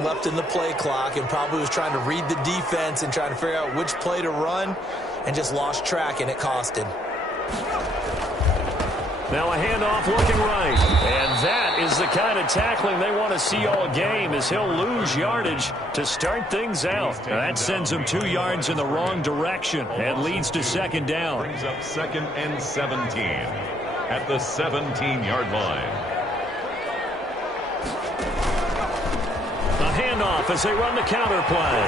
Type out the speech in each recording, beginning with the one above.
time left in the play clock and probably was trying to read the defense and trying to figure out which play to run and just lost track, and it cost him. Now a handoff looking right. And that is the kind of tackling they want to see all game, as he'll lose yardage to start things out. Now that sends him 2 yards in the wrong direction and leads to second down. Brings up 2nd and 17 at the 17-yard line. A handoff as they run the counter play.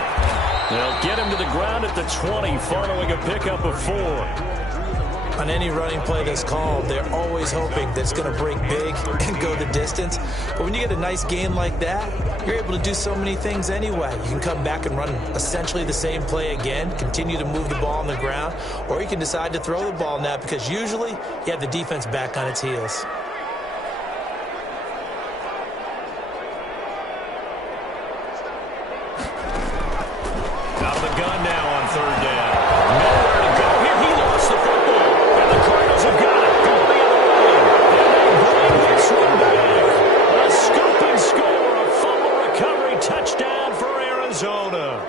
They'll get him to the ground at the 20 following a pickup of 4. On any running play that's called, they're always hoping that it's going to break big and go the distance. But when you get a nice game like that, you're able to do so many things anyway. You can come back and run essentially the same play again, continue to move the ball on the ground, or you can decide to throw the ball now because usually you have the defense back on its heels. Out of the gun now on 3rd down. Nowhere to go here. He lost the football. And the Cardinals have got it. Going the other way. And they bring this one back. A scoop and score. A fumble recovery touchdown for Arizona.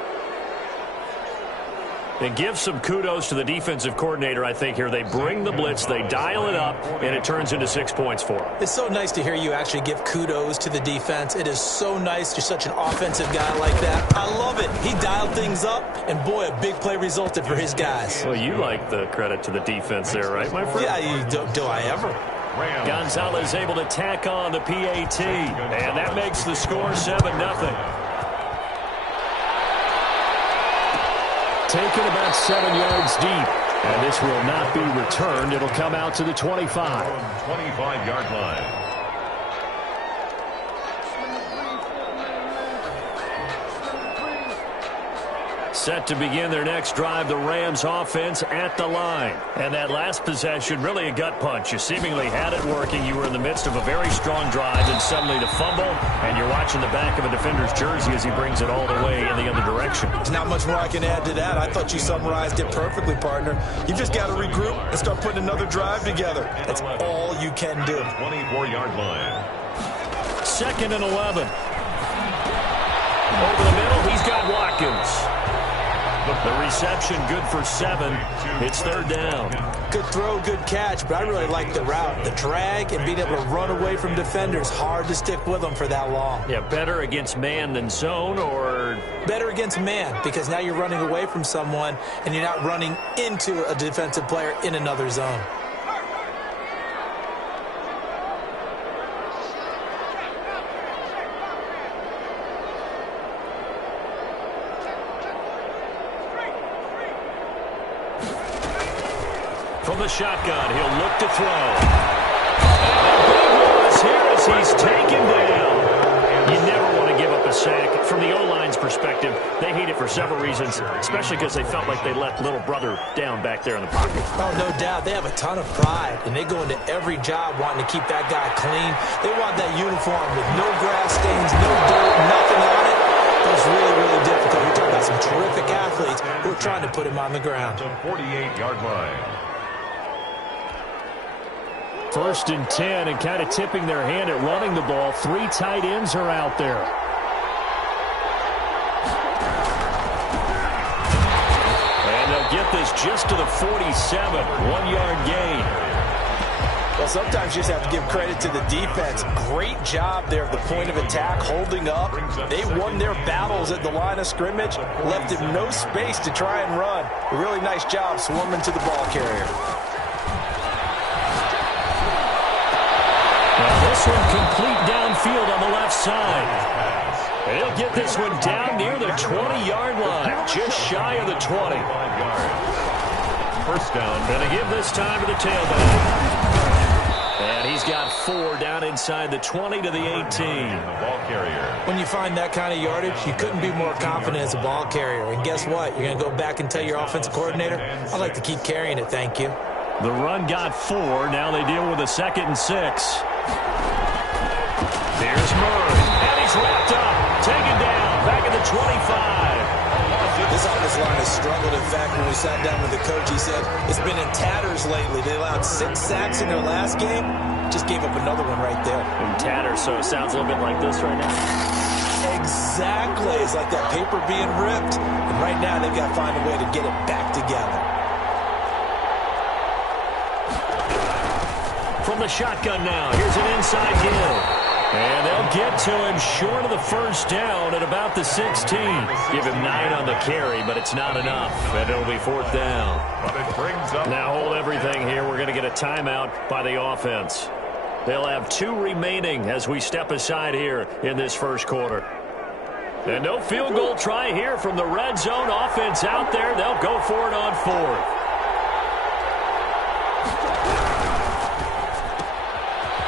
And give some kudos to the defensive coordinator, I think, here. They bring the blitz, they dial it up, and it turns into 6 points for them. It's so nice to hear you actually give kudos to the defense. It is so nice. You're such an offensive guy like that. I love it. He dialed things up, and boy, a big play resulted for his guys. Well, you like the credit to the defense there, right, my friend? Yeah, do I ever? Gonzalez able to tack on the PAT, and that makes the score 7-0. Taken about 7 yards deep, and this will not be returned. It'll come out to the 25. 25-yard line. Set to begin their next drive, the Rams offense at the line. And that last possession, really a gut punch. You seemingly had it working. You were in the midst of a very strong drive, and suddenly to fumble, and you're watching the back of a defender's jersey as he brings it all the way in the other direction. There's not much more I can add to that. I thought you summarized it perfectly, partner. You just got to regroup and start putting another drive together. That's all you can do. 24-yard line. 2nd and 11. Over the middle, he's got Watkins. The reception good for 7. It's 3rd down. Good throw, good catch, but I really like the route. The drag and being able to run away from defenders. Hard to stick with them for that long. Yeah, better against man than zone, or? Better against man, because now you're running away from someone and you're not running into a defensive player in another zone. From the shotgun, he'll look to throw. And a big loss here as he's taken down. You never want to give up a sack. From the O-line's perspective, they hate it for several reasons, especially because they felt like they let little brother down back there in the pocket. Oh, no doubt. They have a ton of pride, and they go into every job wanting to keep that guy clean. They want that uniform with no grass stains, no dirt, nothing on it. That's really, really difficult. We're talking about some terrific athletes who are trying to put him on the ground. The 48-yard line. 1st and 10, and kind of tipping their hand at running the ball. 3 tight ends are out there. And they'll get this just to the 47. 1-yard gain. Well, sometimes you just have to give credit to the defense. Great job there at the point of attack, holding up. They won their battles at the line of scrimmage, left him no space to try and run. A really nice job swarming to the ball carrier. This one complete downfield on the left side. They'll get this one down near the 20-yard line, just shy of the 20. 1st down. Going to give this time to the tailback. And he's got 4 down inside the 20 to the 18. The ball carrier. When you find that kind of yardage, you couldn't be more confident as a ball carrier. And guess what? You're going to go back and tell your offensive coordinator, I'd like to keep carrying it, thank you. The run got 4. Now they deal with a 2nd and 6. Here's Murray, and he's wrapped up, taken down, back at the 25. This offensive line has struggled. In fact, when we sat down with the coach, he said it's been in tatters lately. They allowed 6 sacks in their last game, just gave up another one right there. In tatters, so it sounds a little bit like this right now. Exactly. Exactly. It's like that paper being ripped. And right now they've got to find a way to get it back together. From the shotgun now, here's an inside give. And they'll get to him short of the first down at about the 16. Give him 9 on the carry, but it's not enough. And it'll be 4th down. But it brings up. Now hold everything here. We're going to get a timeout by the offense. They'll have 2 remaining as we step aside here in this first quarter. And no field goal try here from the red zone. Offense out there. They'll go for it on 4th.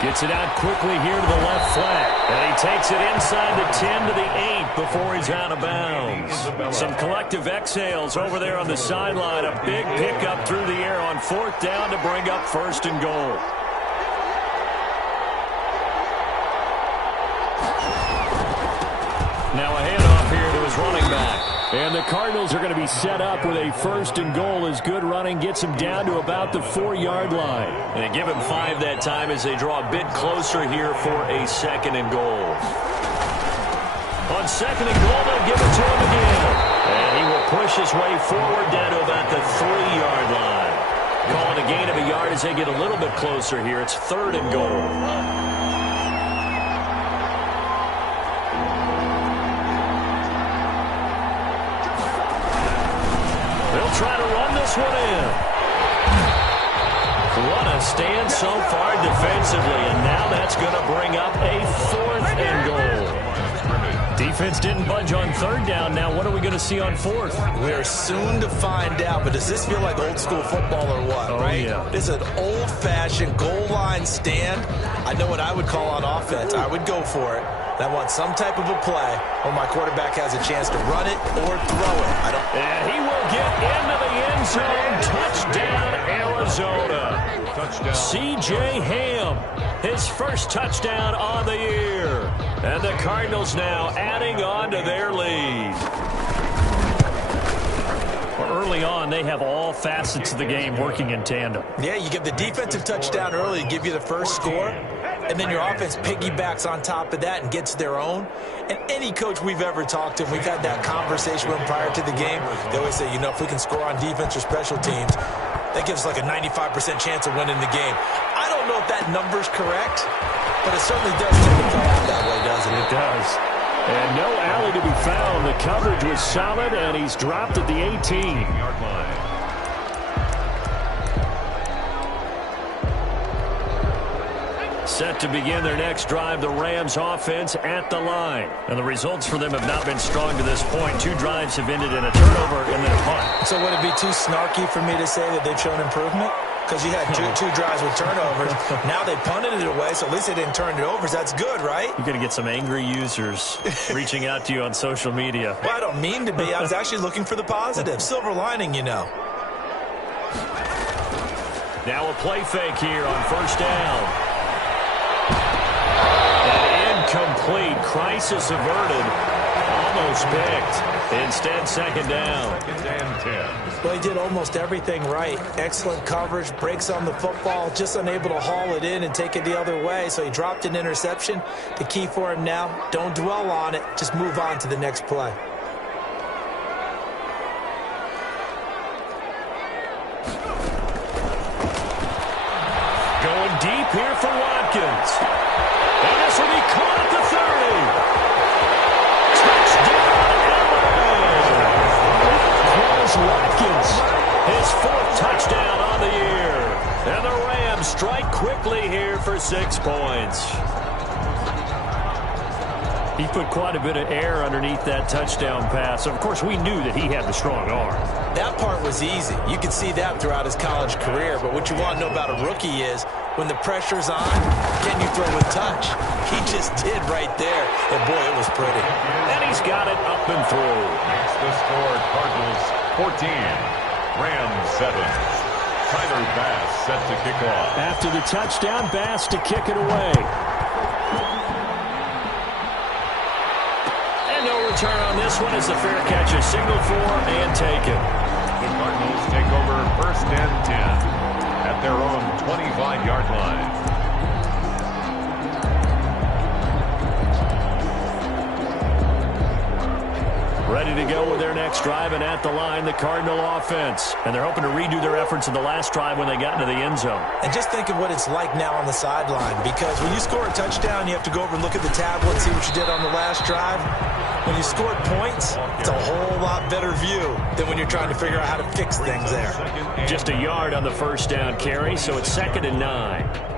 Gets it out quickly here to the left flat. And he takes it inside the 10 to the 8 before he's out of bounds. Some collective exhales over there on the sideline. A big pickup through the air on 4th down to bring up 1st and goal. Now a handoff here to his running back. And the Cardinals are going to be set up with a 1st and goal as good running gets him down to about the 4-yard line. And they give him 5 that time as they draw a bit closer here for a 2nd and goal. On 2nd and goal, they'll give it to him again. And he will push his way forward down to about the 3-yard line. Calling a gain of a yard as they get a little bit closer here. It's 3rd and goal. Try to run this one in. What a stand so far defensively, and now that's going to bring up a 4th and goal. Defense didn't budge on 3rd down. Now what are we going to see on 4th? We're soon to find out, but does this feel like old school football or what, right? Yeah. This is an old-fashioned goal line stand. I know what I would call on offense. I would go for it. I want some type of a play where my quarterback has a chance to run it or throw it. And he will get into the end zone. Touchdown, Arizona. Touchdown. C.J. Ham, his first touchdown on the year. And the Cardinals now adding on to their lead. Early on, they have all facets of the game working in tandem. Yeah, you give the defensive touchdown early to give you the first score, and then your offense piggybacks on top of that and gets their own. And any coach we've ever talked to, we've had that conversation with them prior to the game, they always say, you know, if we can score on defense or special teams, that gives us like a 95% chance of winning the game. I don't know if that number's correct, but it certainly does tend to play out that way, doesn't it? It does. And no alley to be found. The coverage was solid, and he's dropped at the 18-yard line. Set to begin their next drive, the Rams offense at the line. And the results for them have not been strong to this point. 2 drives have ended in a turnover and then a punt. So would it be too snarky for me to say that they've shown improvement? Because you had two drives with turnovers. Now they punted it away, so at least they didn't turn it over. So that's good, right? You're going to get some angry users reaching out to you on social media. Well, I don't mean to be. I was actually looking for the positive. Silver lining, you know. Now a play fake here on 1st down. And incomplete. Crisis averted. Almost picked. Instead, 2nd down. 2nd and 10. Well, he did almost everything right. Excellent coverage, breaks on the football, just unable to haul it in and take it the other way. So he dropped an interception. The key for him now, don't dwell on it. Just move on to the next play. Going deep here for Watkins. And this will be caught at the 30. Watkins, his 4th touchdown on the year. And the Rams strike quickly here for 6 points. He put quite a bit of air underneath that touchdown pass. Of course, we knew that he had the strong arm. That part was easy. You could see that throughout his college career. But what you want to know about a rookie is when the pressure's on, can you throw with touch? He just did right there. And, boy, it was pretty. And he's got it up and through. It's the score, Cardinals 14, Rams 7. Tyler Bass set to kick off. After the touchdown, Bass to kick it away. And no return on this one as the fair catch is signaled for and taken. The Cardinals take over 1st and 10 at their own 25-yard line. Ready to go with their next drive, and at the line, the Cardinal offense. And they're hoping to redo their efforts in the last drive when they got into the end zone. And just think of what it's like now on the sideline, because when you score a touchdown, you have to go over and look at the tablet and see what you did on the last drive. When you scored points, it's a whole lot better view than when you're trying to figure out how to fix things there. Just a yard on the first down carry, so it's 2nd and 9.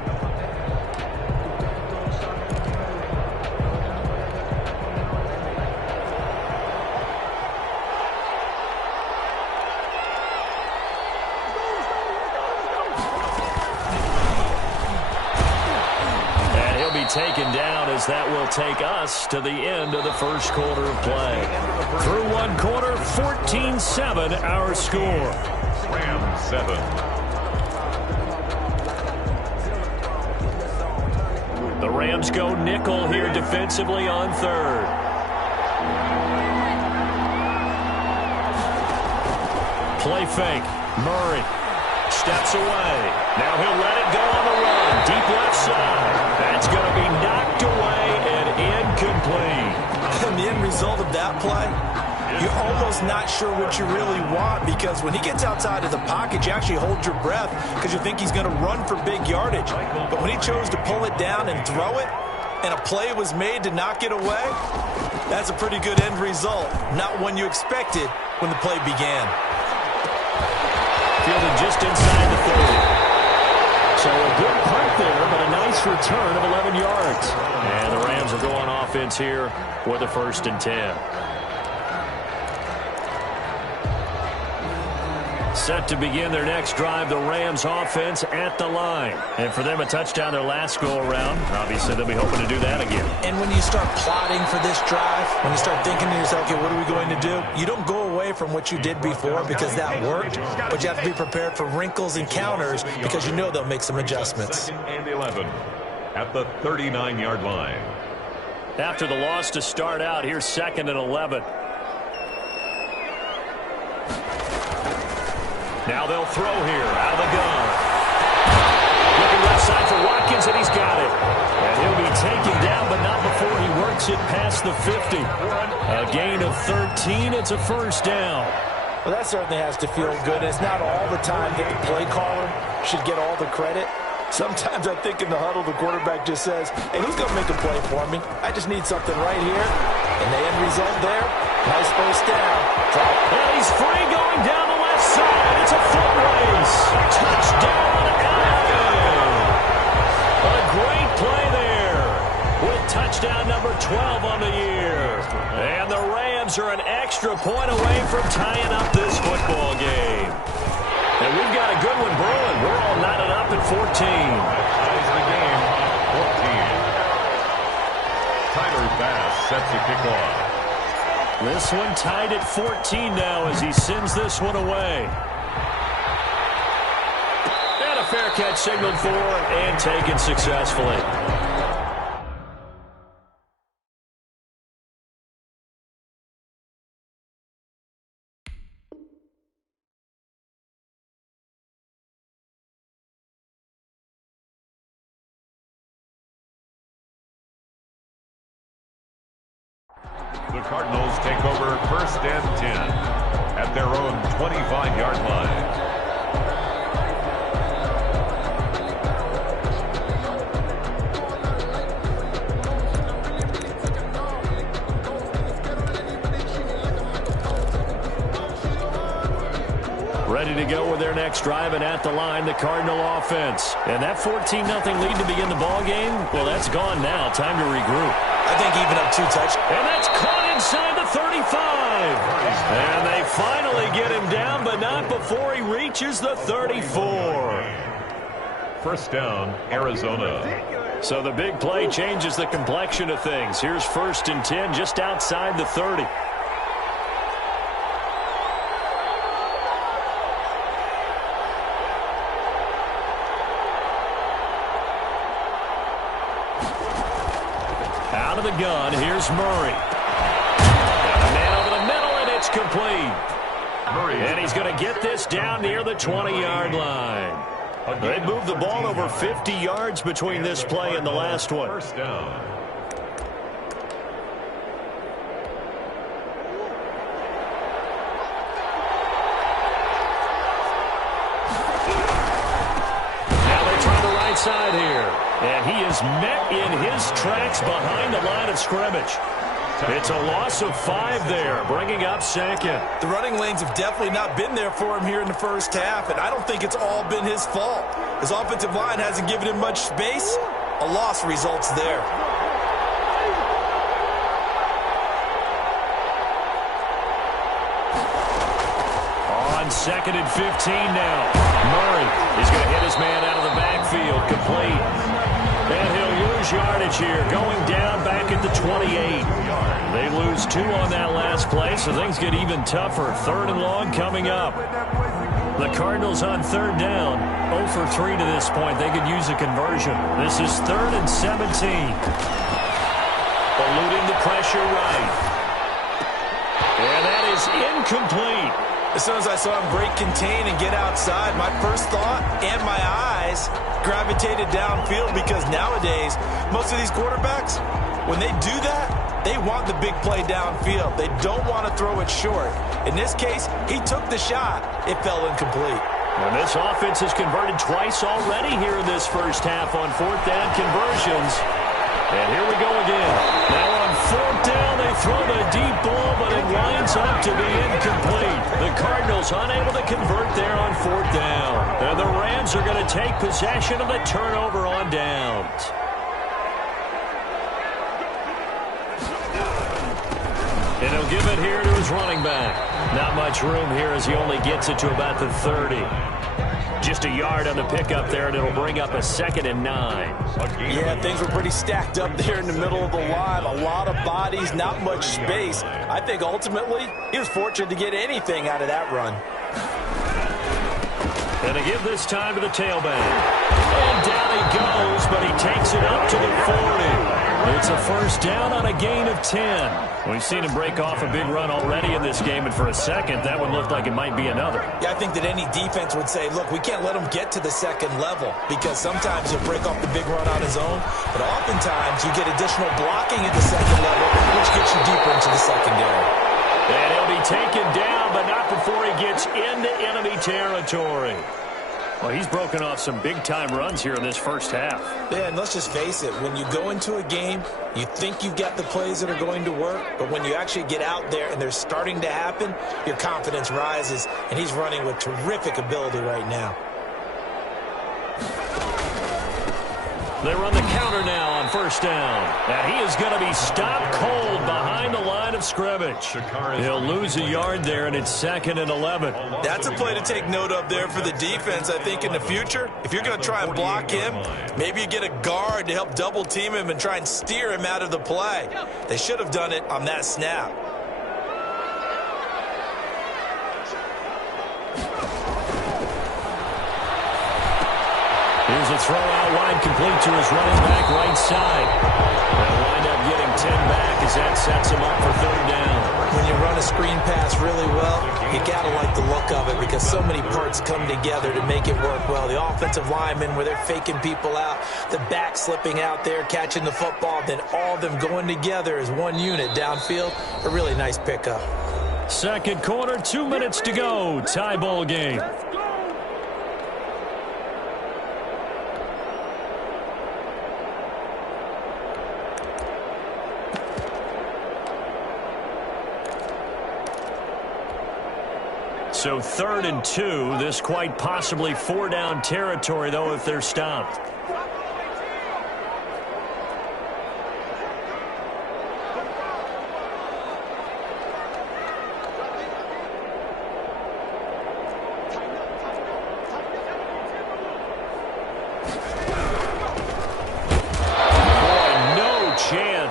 Taken down, as that will take us to the end of the first quarter of play. Through one quarter, 14-7 our score. Rams 7. The Rams go nickel here defensively on 3rd. Play fake. Murray steps away. Now he'll let it go on the run. Deep left side. That's going to be knocked away and incomplete. And the end result of that play, you're almost not sure what you really want, because when he gets outside of the pocket, you actually hold your breath because you think he's going to run for big yardage. But when he chose to pull it down and throw it, and a play was made to knock it away, that's a pretty good end result. Not one you expected when the play began. Fielded just inside the 30. So a good punt there, but a nice return of 11 yards. And the Rams will go on offense here with a 1st and 10. Set to begin their next drive, the Rams offense at the line. And for them, a touchdown their last go-around. Obviously, they'll be hoping to do that again. And when you start plotting for this drive, when you start thinking to yourself, okay, what are we going to do? You don't go away from what you did before because that worked, but you have to be prepared for wrinkles and counters because you know they'll make some adjustments. 2nd and 11 at the 39-yard line. After the loss to start out, here's 2nd and 11. Now they'll throw here out of the gun. Looking left side for Watkins, and he's got it. And he'll be taken down, but not before he works it past the 50. A gain of 13. It's a 1st down. Well, that certainly has to feel good. It's not all the time that the play caller should get all the credit. Sometimes I think in the huddle, the quarterback just says, hey, who's going to make a play for me? I just need something right here. And the end result there, nice 1st down. And he's free going down the left side. It's a foot race. Touchdown, Allen. A great play there with touchdown number 12 on the year. And the Rams are an extra point away from tying up this football game. And we've got a good one brewing. We're all knotted up at 14. Ties the game, 14. Tyler Bass set to kick off. This one tied at 14 now as he sends this one away. And a fair catch signaled for and taken successfully. The Cardinals take over 1st and 10 at their own 25-yard line. Ready to go with their next drive, and at the line, the Cardinal offense. And that 14-0 lead to begin the ball game, well, that's gone now. Time to regroup. I think even up 2 touchdowns. And that's caught inside the 35. And they finally get him down, but not before he reaches the 34. 1st down, Arizona. So the big play changes the complexion of things. Here's 1st and 10 just outside the 30. Out of the gun, here's Murray. Got a man over the middle, and it's complete. Murray. And he's going to get this down near the 20-yard line. They moved the ball over 50 yards between this play and the last one. 1st down. And he is met in his tracks behind the line of scrimmage. It's a loss of 5 there, bringing up second. The running lanes have definitely not been there for him here in the first half, and I don't think it's all been his fault. His offensive line hasn't given him much space. A loss results there. On 2nd and 15 now. Murray is going to hit his man out of the backfield, complete. And he'll lose yardage here, going down back at the 28. They lose 2 on that last play, so things get even tougher. 3rd and long coming up. The Cardinals on 3rd down, 0 for 3 to this point. They could use a conversion. This is 3rd and 17. Eluding the pressure right. And that is incomplete. As soon as I saw him break contain and get outside, my first thought and my eyes gravitated downfield, because nowadays, most of these quarterbacks, when they do that, they want the big play downfield. They don't want to throw it short. In this case, he took the shot. It fell incomplete. And this offense has converted twice already here in this first half on 4th down conversions. And here we go again. Now on 4th down, they throw the deep ball, but it winds up to be incomplete. The Cardinals unable to convert there on 4th down. And the Rams are going to take possession of the turnover on downs. And he'll give it here to his running back. Not much room here as he only gets it to about the 30. Just a yard on the pickup there, and it'll bring up a 2nd and 9. Yeah, things were pretty stacked up there in the middle of the line. A lot of bodies, not much space. I think ultimately he was fortunate to get anything out of that run. And they give this time to the tailback. And down he goes, but he takes it up to the 40. It's a first down on a gain of 10. We've seen him break off a big run already in this game, and for a second, that one looked like it might be another. Yeah, I think that any defense would say, look, we can't let him get to the second level, because sometimes he'll break off the big run on his own, but oftentimes you get additional blocking at the second level, which gets you deeper into the secondary. And he'll be taken down, but not before he gets into enemy territory. Well, he's broken off some big-time runs here in this first half. Yeah, and let's just face it. When you go into a game, you think you've got the plays that are going to work, but when you actually get out there and they're starting to happen, your confidence rises, and he's running with terrific ability right now. They run the counter now on first down. And he is going to be stopped cold behind the line of scrimmage. He'll lose a yard there, and it's 2nd and 11. That's a play to take note of there for the defense. I think in the future, if you're going to try and block him, maybe you get a guard to help double team him and try and steer him out of the play. They should have done it on that snap. Here's a throw out wide, complete to his running back right side. They'll wind up getting 10 back as that sets him up for 3rd down. When you run a screen pass really well, you got to like the look of it, because so many parts come together to make it work well. The offensive linemen, where they're faking people out, the back slipping out there, catching the football, then all of them going together as one unit downfield. A really nice pickup. Second quarter, 2 minutes to go. Tie ball game. So 3rd and 2, this quite possibly 4-down territory, though, if they're stopped.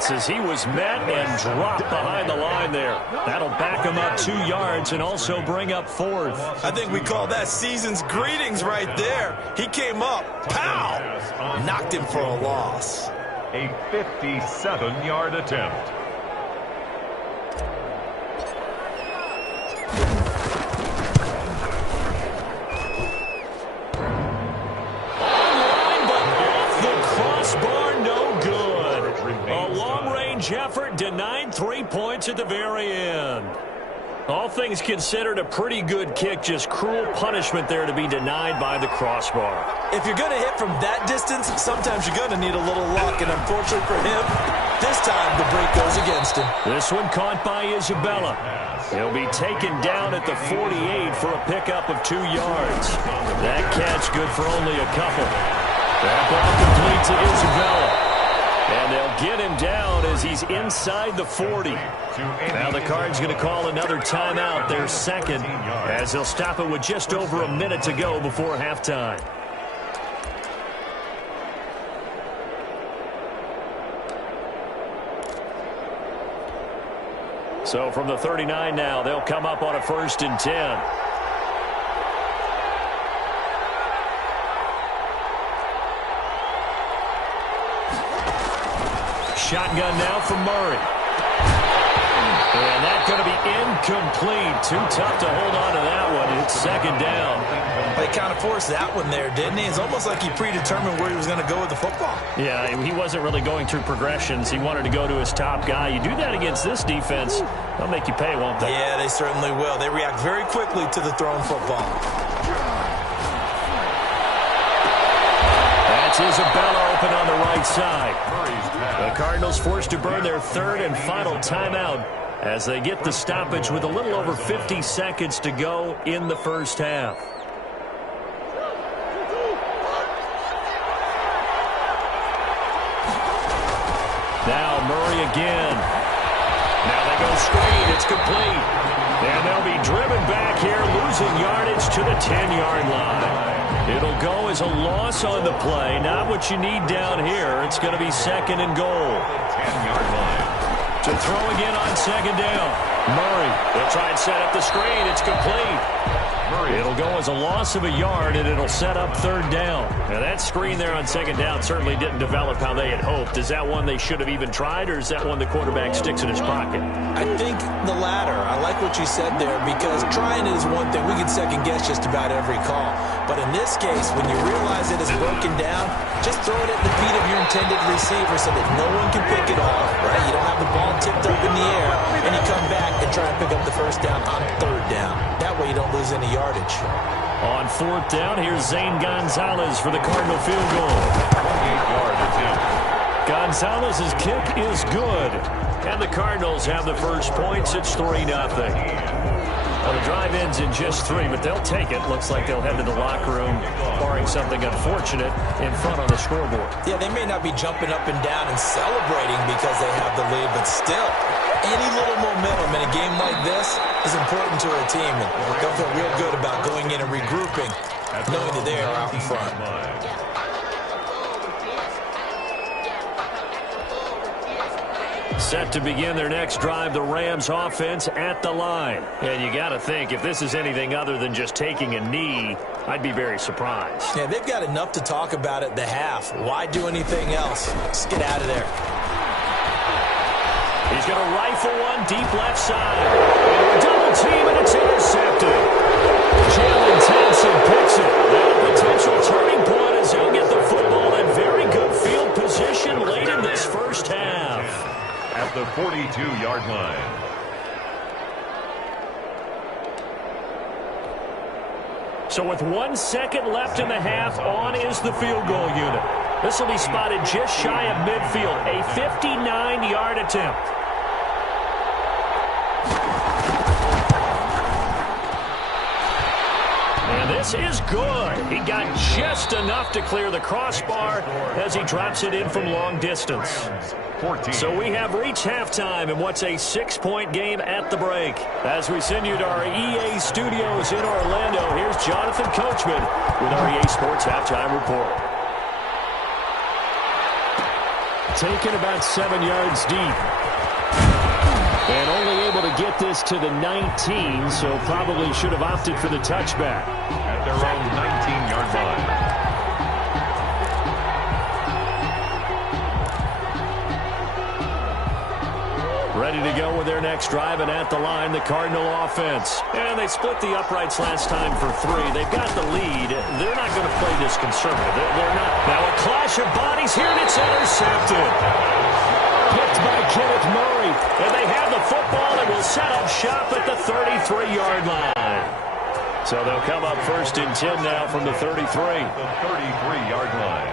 As he was met and dropped behind the line there. That'll back him up 2 yards and also bring up 4th. I think we call that season's greetings right there. He came up, pow, knocked him for a loss. A 57-yard attempt. Online, but off the crossbar, no good. A long-range effort denied 3 points at the very end. All things considered, a pretty good kick. Just cruel punishment there to be denied by the crossbar. If you're going to hit from that distance, sometimes you're going to need a little luck. And unfortunately for him, this time the break goes against him. This one caught by Isabella. He'll be taken down at the 48 for a pickup of 2 yards. That catch good for only a couple. That ball complete to Isabella. And they'll get him down as he's inside the 40. Now the Cards going to call another timeout, their second, as they'll stop it with just over a minute to go before halftime. So from the 39 now, they'll come up on a 1st and 10. Shotgun now for Murray. And that's going to be incomplete. Too tough to hold on to that one. It's 2nd down. They kind of forced that one there, didn't he? It's almost like he predetermined where he was going to go with the football. Yeah, he wasn't really going through progressions. He wanted to go to his top guy. You do that against this defense, they'll make you pay, won't they? Yeah, they certainly will. They react very quickly to the thrown football. That's Isabella open on the right side. The Cardinals forced to burn their 3rd and final timeout as they get the stoppage with a little over 50 seconds to go in the first half. Now Murray again. Now they go screen. It's complete. And they'll be driven back here, losing yardage to the 10-yard line. It'll go as a loss on the play. Not what you need down here. It's going to be 2nd and goal. 10-yard line. To throw again on 2nd down. Murray. They'll try and set up the screen. It's complete. It'll go as a loss of a yard, and it'll set up 3rd down. Now, that screen there on 2nd down certainly didn't develop how they had hoped. Is that one they should have even tried, or is that one the quarterback sticks in his pocket? I think the latter. I like what you said there, because trying it is one thing. We can second-guess just about every call. But in this case, when you realize it is broken down, just throw it at the feet of your intended receiver so that no one can pick it off, right? You don't have the ball tipped up in the air, and you come back and try and pick up the 1st down on 3rd down. That way you don't lose any yardage. On 4th down, here's Zane Gonzalez for the Cardinal field goal. 28-yard attempt. Gonzalez's kick is good. And the Cardinals have the first points. It's 3-0. Well, the drive ends in just 3, but they'll take it. Looks like they'll head to the locker room, barring something unfortunate, in front on the scoreboard. Yeah, they may not be jumping up and down and celebrating because they have the lead, but still, any little momentum in a game like this is important to a team, and they'll feel real good about going in and regrouping, knowing that they are out in front. Set to begin their next drive, the Rams offense at the line. And you got to think, if this is anything other than just taking a knee, I'd be very surprised. Yeah, they've got enough to talk about at the half. Why do anything else? Just get out of there. He's going to rifle one deep left side. And a double team, and it's intercepted. Jalen Townsend picks it. A potential turning point as he'll get the football in very good field position late in this first half. At the 42-yard line. So with 1 second left in the half, on is the field goal unit. This will be spotted just shy of midfield. A 59-yard attempt. And this is good. He got just enough to clear the crossbar as he drops it in from long distance. 14. So we have reached halftime in what's a 6-point game at the break. As we send you to our EA studios in Orlando, here's Jonathan Coachman with our EA Sports Halftime Report. Taken about 7 yards deep. And only able to get this to the 19, so probably should have opted for the touchback. At their own 19-yard line. Ready to go with their next drive, and at the line, the Cardinal offense. And they split the uprights last time for 3. They've got the lead. They're not going to play this conservative. They're not. Now a clash of bodies here, and it's intercepted. Picked It's by Kenneth Murray. And they have the football and will set up shop at the 33-yard line. So they'll come up 1st and 10 now from the 33. The 33-yard line.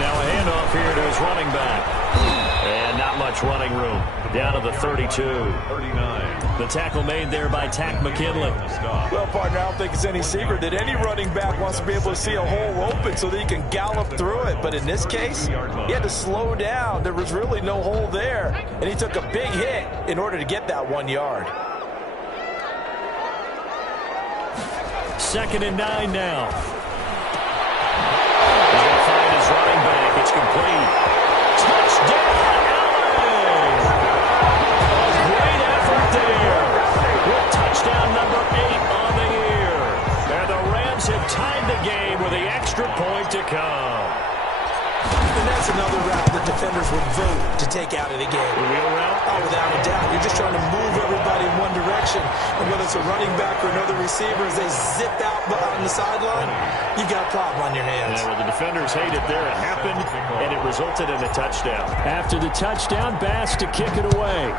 Now a handoff here to his running back. And not much running room. Down to the 32. 39. The tackle made there by Tack McKinley. Well, partner, I don't think it's any secret that any running back wants to be able to see a hole open so that he can gallop through it. But in this case, he had to slow down. There was really no hole there. And he took a big hit in order to get that 1 yard. 2nd and 9 now. He's going to find his running back. It's complete. Touchdown, LA! A great effort there. With touchdown number 8 on the year. And the Rams have tied the game with the extra point to come. And that's another route that defenders would vote to take out of the game. The wheel route? Oh, without a doubt. You're just trying to move everybody in one direction. And whether it's a running back or another receiver, as they zip out on the sideline, you've got a problem on your hands. Yeah, well, the defenders hate it there. It happened, and it resulted in a touchdown. After the touchdown, Bass to kick it away.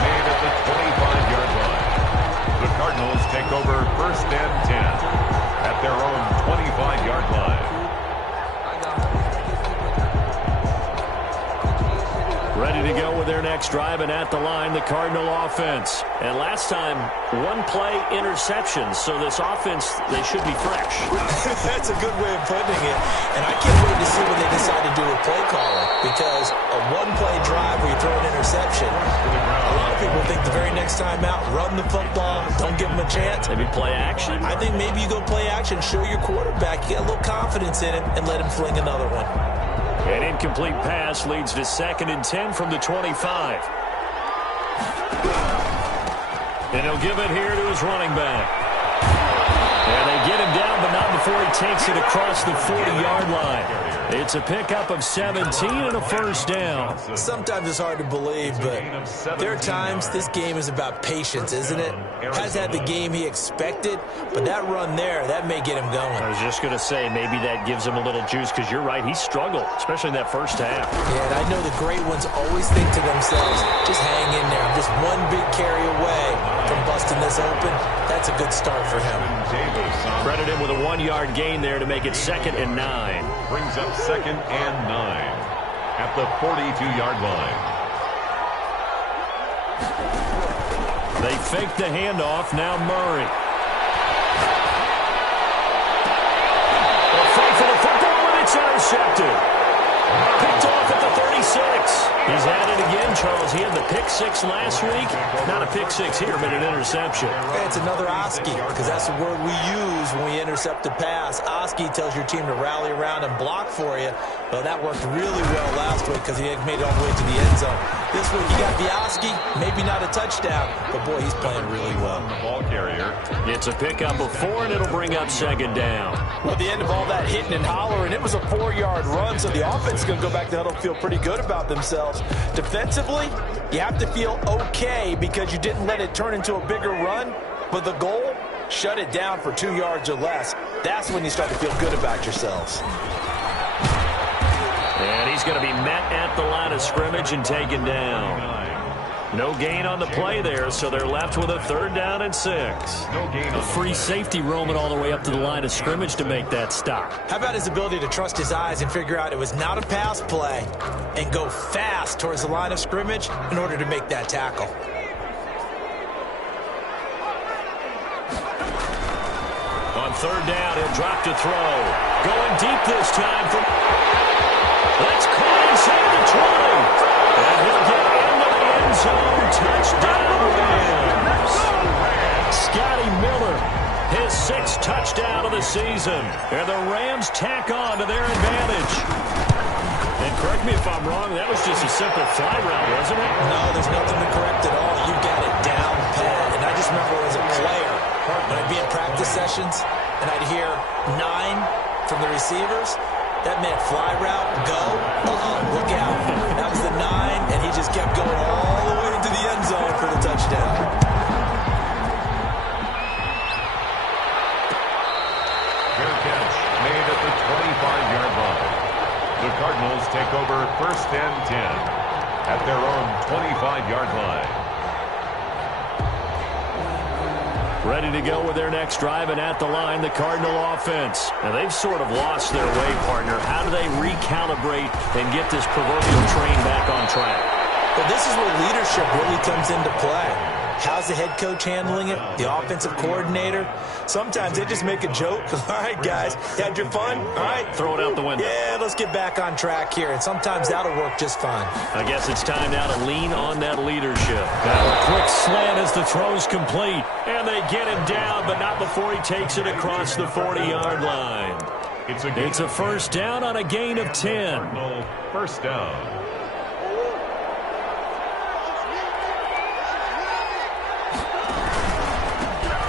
Made at the 25-yard line. The Cardinals take over 1st and 10 at their own 25-yard line. Ready to go with their next drive, and at the line, the Cardinal offense. And last time, 1-play interceptions, so this offense, they should be fresh. That's a good way of putting it. And I can't wait to see what they decide to do with play calling, because a 1-play drive where you throw an interception, a lot of people think the very next time out, run the football, don't give them a chance. Maybe play action? I think maybe you go play action, show your quarterback, you get a little confidence in him, and let him fling another one. An incomplete pass leads to 2nd and 10 from the 25. And he'll give it here to his running back. And they get him down, but not before he takes it across the 40-yard line. It's a pickup of 17 and a 1st down. Sometimes it's hard to believe, but there are times this game is about patience, isn't it? Has had the game he expected, but that run there, that may get him going. I was just going to say, maybe that gives him a little juice, because you're right, he struggled, especially in that first half. Yeah, and I know the great ones always think to themselves, just hang in there. I'm just one big carry away from busting this open. That's a good start for him. Credit him with a 1-yard gain there to make it 2nd and 9. Brings up 2nd and 9 at the 42-yard line. They fake the handoff. Now Murray. A fight for the football, and it's intercepted. Picked off at the 36. He's at it again, Charles. He had the pick 6 last week. Not a pick 6 here, but an interception. Hey, it's another Oski, because that's the word we use when we intercept a pass. Oski tells your team to rally around and block for you. Well, that worked really well last week because he made it all the way to the end zone. This week he got the Oski, maybe not a touchdown, but boy, he's playing really well. The ball carrier. It's a pickup of 4, and it'll bring up 2nd down. Well, at the end of all that hitting and hollering, it was a 4-yard run, so the offense is going to go back to huddle and feel pretty good about themselves. Defensively, you have to feel okay because you didn't let it turn into a bigger run, but the goal, shut it down for 2 yards or less. That's when you start to feel good about yourselves. And he's going to be met at the line of scrimmage and taken down. No gain on the play there, so they're left with a 3rd down and 6. No gain on a free safety roaming all the way up to the line of scrimmage to make that stop. How about his ability to trust his eyes and figure out it was not a pass play and go fast towards the line of scrimmage in order to make that tackle. On 3rd down, he'll drop to throw. Going deep this time from... That's caught inside the 20. And he'll get into the end zone. Touchdown, Rams. Scotty Miller, his 6th touchdown of the season. And the Rams tack on to their advantage. And correct me if I'm wrong, that was just a simple fly route, wasn't it? No, there's nothing to correct at all. You got it down pat. And I just remember as a player, when I'd be in practice sessions, and I'd hear 9 from the receivers, that meant fly route, go, look out. That was the 9, and he just kept going all the way into the end zone for the touchdown. Cardinals take over first and 10 at their own 25-yard line. Ready to go with their next drive, and at the line, the Cardinal offense. Now, they've sort of lost their way, partner. How do they recalibrate and get this proverbial train back on track? Well, this is where leadership really comes into play. How's the head coach handling it? The offensive coordinator? Sometimes they just make a joke. All right, guys, you had your fun? All right. Throw it out the window. Yeah, let's get back on track here. And sometimes that'll work just fine. I guess it's time now to lean on that leadership. Now a quick slant as the throw's complete. And they get him down, but not before he takes it across the 40-yard line. It's a first down on a gain of 10. First down.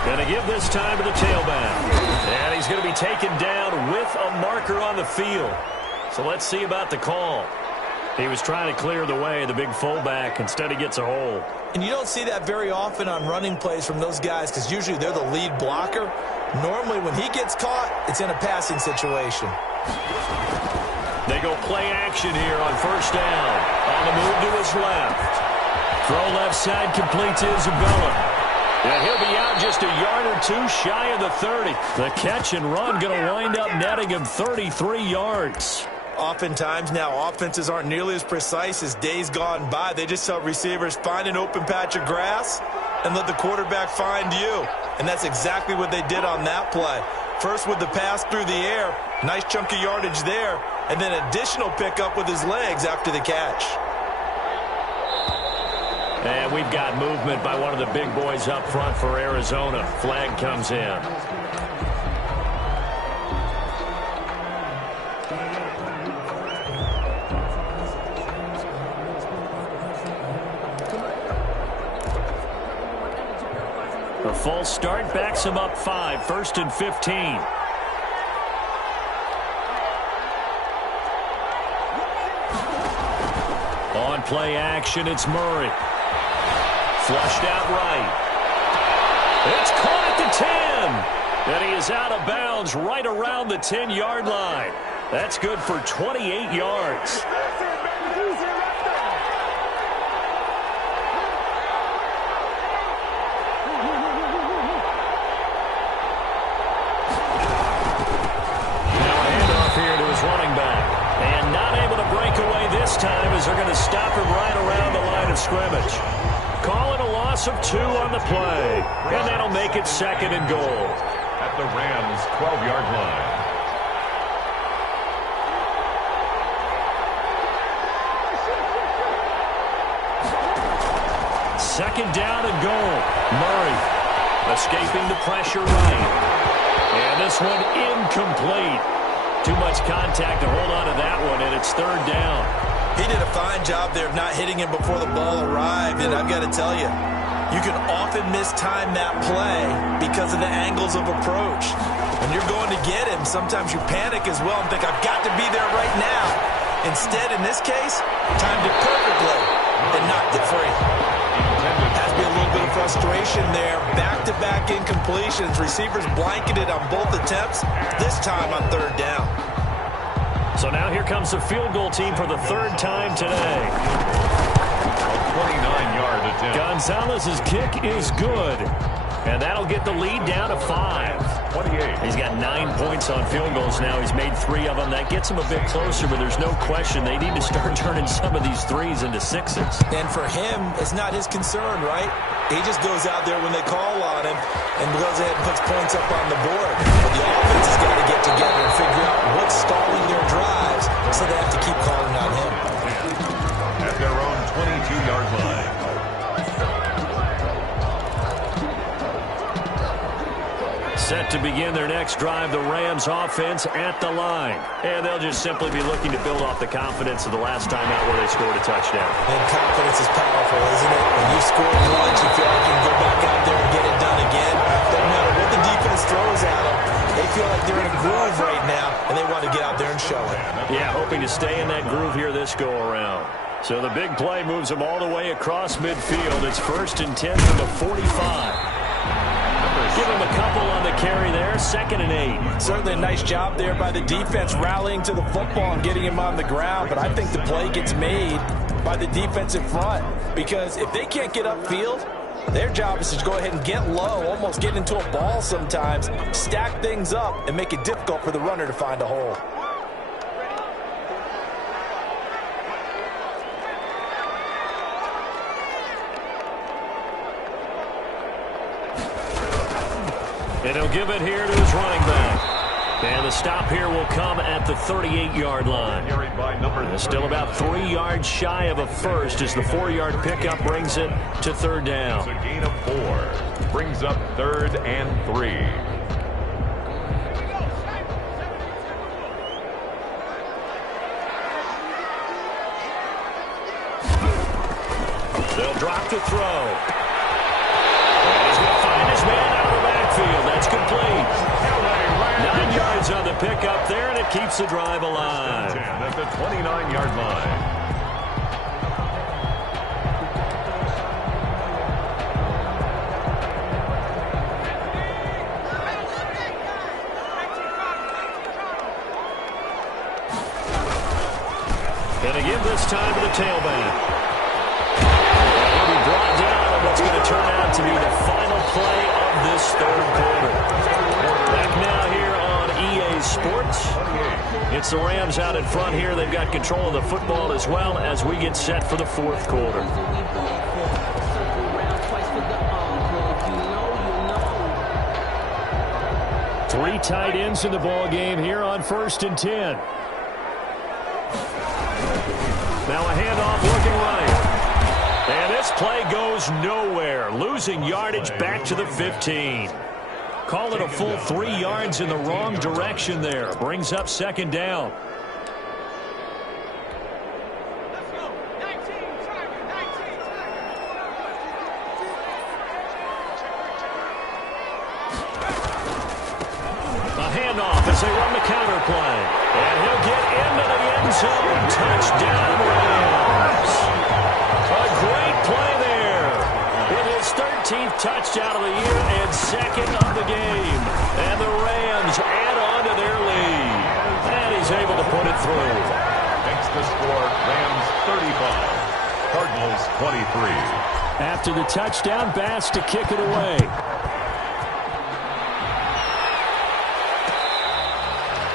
Going to give this time to the tailback. And he's going to be taken down with a marker on the field. So let's see about the call. He was trying to clear the way, the big fullback. Instead, he gets a hold. And you don't see that very often on running plays from those guys because usually they're the lead blocker. Normally, when he gets caught, it's in a passing situation. They go play action here on first down. On the move to his left. Throw left side complete to Isabella. And he'll be out just a yard or two shy of the 30. The catch and run going to wind up netting him 33 yards. Oftentimes now offenses aren't nearly as precise as days gone by. They just help receivers find an open patch of grass and let the quarterback find you. And that's exactly what they did on that play. First with the pass through the air, nice chunk of yardage there, and then additional pickup with his legs after the catch. And we've got movement by one of the big boys up front for Arizona. Flag comes in. A false start backs him up 5, first and 15. On play action, it's Murray. Flushed out right. It's caught at the 10. And he is out of bounds right around the 10-yard line. That's good for 28 yards. Time as they're going to stop him right around the line of scrimmage. Calling a loss of 2 on the play. And that'll make it second and goal. At the Rams' 12-yard line. Second down and goal. Murray escaping the pressure right. And this one incomplete. Too much contact to hold on to that one, and it's third down. He did a fine job there of not hitting him before the ball arrived, and I've got to tell you, you can often mistime that play because of the angles of approach. When you're going to get him, sometimes you panic as well and think, I've got to be there right now. Instead, in this case, timed it perfectly and knocked it free. Has to be a little bit of frustration there. Back-to-back incompletions. Receivers blanketed on both attempts, this time on third down. So now here comes the field goal team for the third time today. A 29-yard attempt. Gonzalez's kick is good. And that'll get the lead down to 5. 28. He's got 9 points on field goals now. He's made 3 of them. That gets him a bit closer, but there's no question they need to start turning some of these 3s into 6s. And for him, it's not his concern, right? He just goes out there when they call on him and goes ahead and puts points up on the board. But the offense has got to get together and figure out what's stalling their drives, so they have to keep calling on him. At their own 22-yard line. Set to begin their next drive, the Rams offense at the line. And they'll just simply be looking to build off the confidence of the last time out where they scored a touchdown. And confidence is powerful, isn't it? When you score once, you feel like you can go back out there and get it done again. Doesn't matter what the defense throws at them. They feel like they're in a groove right now, and they want to get out there and show it. Yeah, hoping to stay in that groove here this go-around. So the big play moves them all the way across midfield. It's first and 10 from the 45. Number Give him a couple on the carry there, 2nd and 8. Certainly a nice job there by the defense rallying to the football and getting him on the ground, but I think the play gets made by the defensive front because if they can't get upfield, their job is to go ahead and get low, almost get into a ball sometimes, stack things up, and make it difficult for the runner to find a hole. And he'll give it here to his running back. And the stop here will come at the 38-yard line. And still about 3 yards shy of a first as the 4-yard pickup brings it to 3rd down. It's a gain of 4. Brings up 3rd and 3. They'll drop to throw. And he's going to find his man out of the backfield. That's complete. 9 yards on the pickup there, and it keeps the drive alive. 10 at the 29-yard line. And again this time to the tailback. He'll be brought down on what's going to turn out to be the final play of this 3rd quarter. Back now here on EA Sports. It's the Rams out in front here. They've got control of the football as well as we get set for the 4th quarter. Three tight ends in the ball game here on 1st and 10. Now a handoff looking right. And this play goes nowhere. Losing yardage back to the 15. Call it a full 3 yards in the wrong direction there. Brings up 2nd down. A handoff as they run the counter play. And he'll get into the end zone. Touchdown, Rams. A great play there. With his 13th touchdown of the year and 2nd of the game. And the Rams add on to their lead. And he's able to put it through. Makes the score Rams 35, Cardinals 23. After the touchdown, Bass to kick it away.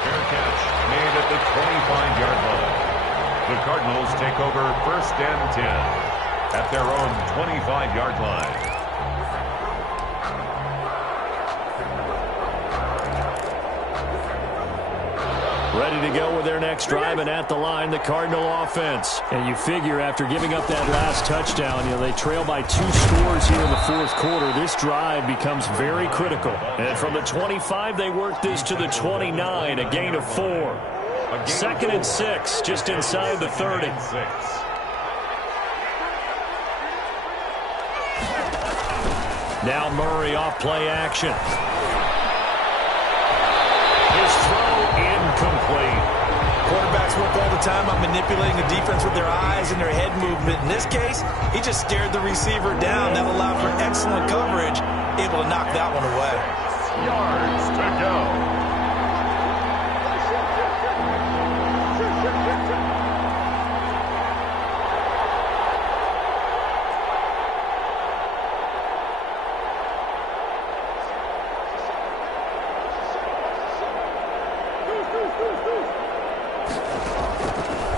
Fair catch made at the 25-yard line. The Cardinals take over 1st and 10 at their own 25-yard line. Ready to go with their next drive, and at the line, the Cardinal offense. And you figure after giving up that last touchdown, they trail by 2 scores here in the 4th quarter. This drive becomes very critical. And from the 25, they work this to the 29, a gain of 4. 2nd and 6, just inside the 30. Now Murray off play action. His throw incomplete. Quarterbacks work all the time on manipulating the defense with their eyes and their head movement. In this case, he just stared the receiver down. That allowed for excellent coverage, able to knock that one away. Yards to go.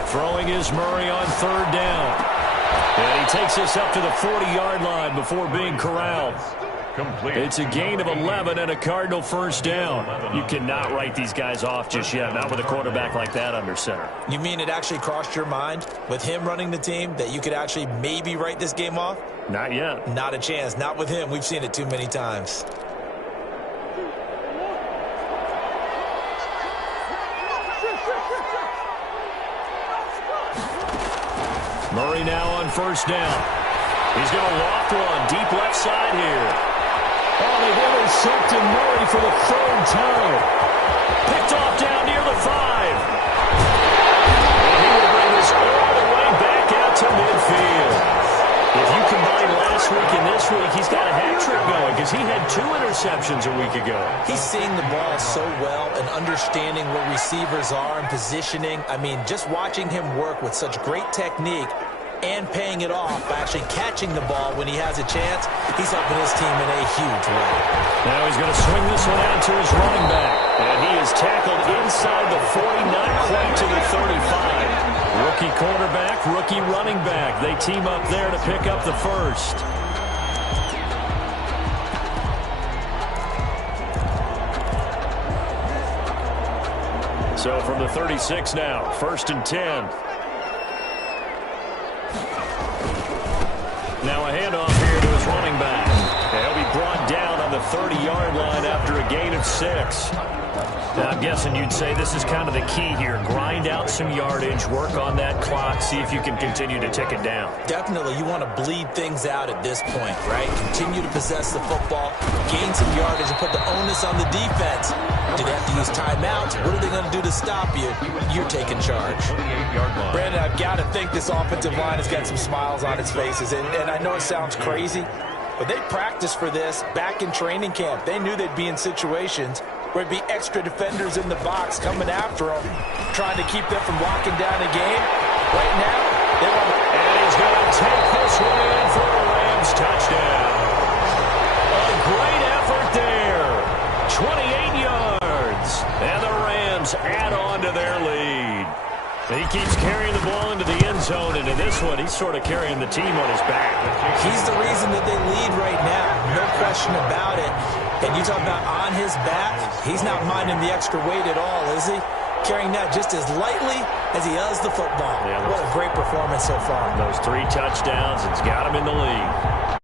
Throwing is Murray on 3rd down. And he takes us up to the 40-yard line before being corralled. Complete. It's a gain of 11 and a Cardinal 1st down. You cannot write these guys off just yet, not with a quarterback like that under center. You mean it actually crossed your mind with him running the team that you could actually maybe write this game off? Not yet. Not a chance. Not with him. We've seen it too many times. Murray now on 1st down. He's going to loft one deep left side here. Oh, they've intercepted Murray for the 3rd time. Picked off down near the 5. And he will bring this all the way back out to midfield. If you combine last week and this week, he's got a hat trick going because he had 2 receptions a week ago. He's seeing the ball so well and understanding where receivers are and positioning. I mean, just watching him work with such great technique and paying it off by actually catching the ball when he has a chance, he's helping his team in a huge way. Now he's going to swing this one out to his running back. And he is tackled inside the 40, not quite to the 35. Rookie quarterback, rookie running back. They team up there to pick up the first. So from the 36 now, 1st and 10. Now a handoff here to his running back. He'll be brought down on the 30-yard line after a gain of 6. Now, I'm guessing you'd say this is kind of the key here. Grind out some yardage, work on that clock, see if you can continue to tick it down. Definitely, you want to bleed things out at this point, right? Continue to possess the football, gain some yardage, and put the onus on the defense. Do they have to use timeouts? What are they going to do to stop you? You're taking charge. Brandon, I've got to think this offensive line has got some smiles on its faces. And I know it sounds crazy, but they practiced for this back in training camp. They knew they'd be in situations where there'd be extra defenders in the box coming after them, trying to keep them from locking down a game. Right now, they want to... And he's going to take this one in for a Rams touchdown. A great effort there. 28 yards. And the Rams add on to their lead. He keeps carrying the ball into the end zone, and in this one, he's sort of carrying the team on his back. He's the reason that they lead right now. No question about it. And you talk about on his back, he's not minding the extra weight at all, is he? Carrying that just as lightly as he does the football. Yeah, what a great performance so far. Those 3 touchdowns, it's got him in the lead.